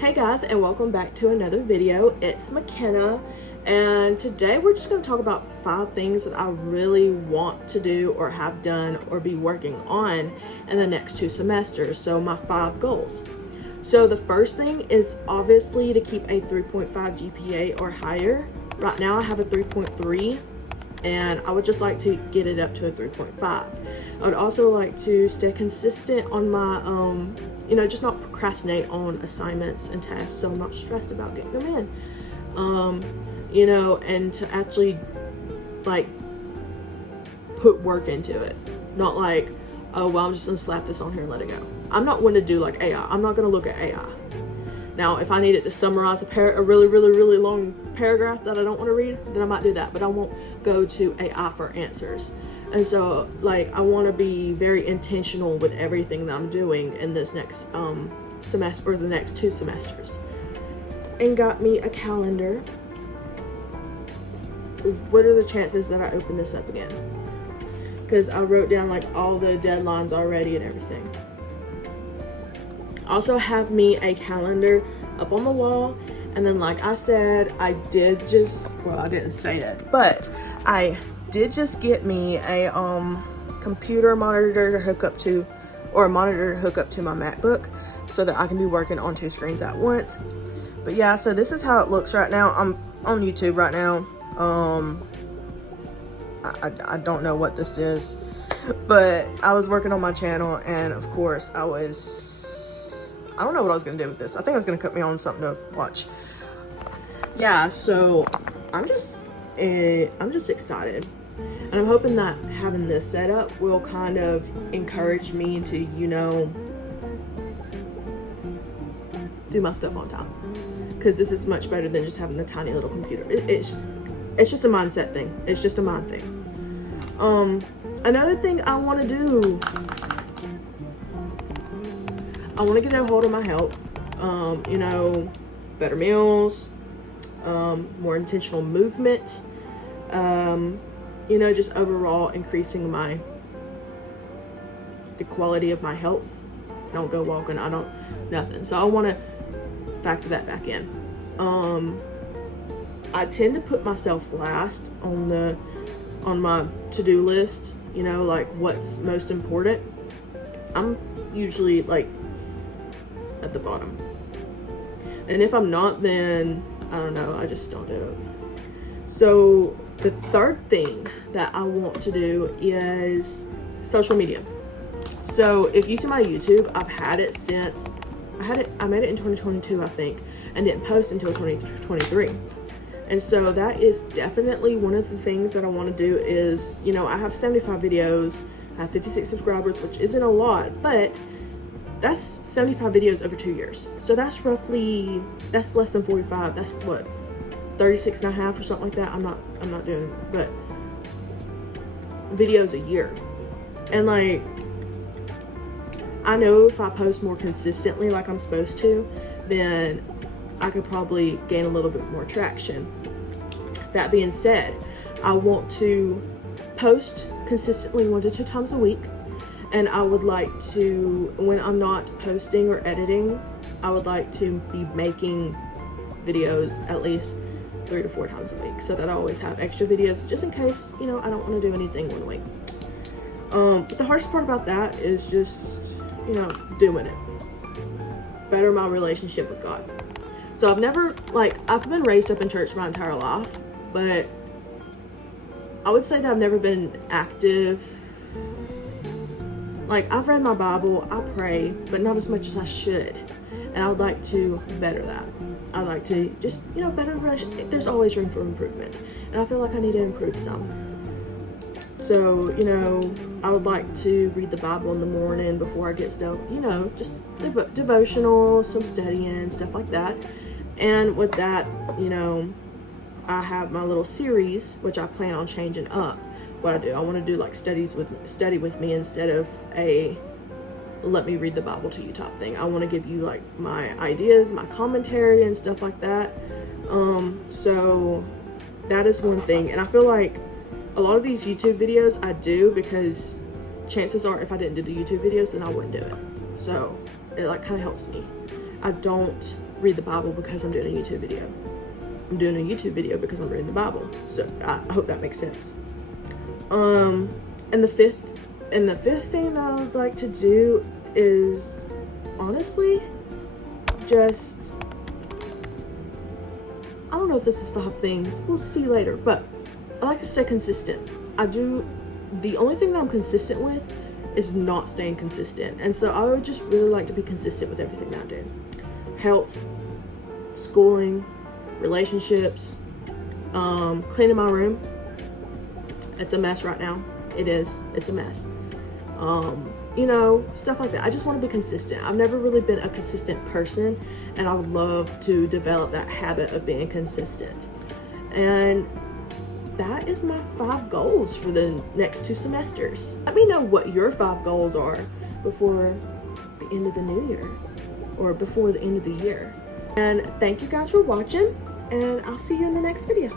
Hey guys, and welcome back to another video. It's McKenna, and today we're just going to talk about 5 things that I really want to do or have done or be working on in the next 2 semesters. So my 5 goals. So the first thing is obviously to keep a 3.5 GPA or higher. Right now I have a 3.3 and I would just like to get it up to a 3.5. I would also like to stay consistent on my just not procrastinate on assignments and tests, so I'm not stressed about getting them in. And to actually like put work into it. Not like, oh well, I'm just gonna slap this on here and let it go. I'm not one to do like AI. I'm not gonna look at AI. Now, if I needed to summarize a really long paragraph that I don't want to read, then I might do that, but I won't go to AI for answers. And so, I want to be very intentional with everything that I'm doing in this next semester, or the next 2 semesters. And got me a calendar. What are the chances that I open this up again? Because I wrote down all the deadlines already and everything. Also have me a calendar up on the wall, and then like I said, I didn't say that, but I did just get me a computer monitor to hook up to, or a monitor to hook up to my MacBook, so that I can be working on 2 screens at once. But yeah, so this is how it looks right now. I'm on YouTube right now. I don't know what this is, but I was working on my channel, and of course I don't know what I was gonna do with this. I think I was gonna cut me on something to watch. Yeah, so I'm just excited, and I'm hoping that having this set up will kind of encourage me to, do my stuff on time, because this is much better than just having the tiny little computer. It's just a mindset thing. It's just a mind thing. Another thing I want to do, I want to get a hold of my health. Better meals, more intentional movement, just overall increasing the quality of my health. I don't go walking, nothing. So I want to factor that back in. I tend to put myself last on my to-do list, what's most important. I'm usually at the bottom. And if I'm not, then I don't know, I just don't do it. So the third thing that I want to do is social media. So if you see my YouTube, I've had it since I made it in 2022, I think, and didn't post until 2023. And so that is definitely one of the things that I want to do is, I have 75 videos, I have 56 subscribers, which isn't a lot, but that's 75 videos over 2 years. So that's less than 45. That's what, 36 and a half or something like that. I'm not doing, but videos a year. And I know if I post more consistently like I'm supposed to, then I could probably gain a little bit more traction. That being said, I want to post consistently 1 to 2 times a week. And I would like to, when I'm not posting or editing, I would like to be making videos at least 3 to 4 times a week, so that I always have extra videos just in case, I don't want to do anything one week. But the hardest part about that is just, doing it. Better my relationship with God. So I've been raised up in church my entire life, but I would say that I've never been active. I've read my Bible, I pray, but not as much as I should. And I would like to better that. I'd like to just, better relationship. There's always room for improvement. And I feel like I need to improve some. So, I would like to read the Bible in the morning before I get started, just devotional, some studying, stuff like that. And with that, I have my little series, which I plan on changing up. What I do, I want to do study with me instead of a let me read the Bible to you type thing. I want to give you my ideas, my commentary and stuff like that. So that is one thing. And I feel like a lot of these YouTube videos I do because chances are if I didn't do the YouTube videos, then I wouldn't do it. So it kind of helps me. I don't read the Bible because I'm doing a YouTube video. I'm doing a YouTube video because I'm reading the Bible. So I hope that makes sense. And the fifth thing that I would like to do is honestly just, I don't know if this is 5 things. We'll see later, but I like to stay consistent. The only thing that I'm consistent with is not staying consistent. And so I would just really like to be consistent with everything that I do. Health, schooling, relationships, cleaning my room. It's a mess right now. It's a mess. You know, stuff like that. I just want to be consistent. I've never really been a consistent person, and I would love to develop that habit of being consistent. And that is my 5 goals for the next 2 semesters. Let me know what your 5 goals are before the end of the new year, or before the end of the year. And thank you guys for watching, and I'll see you in the next video.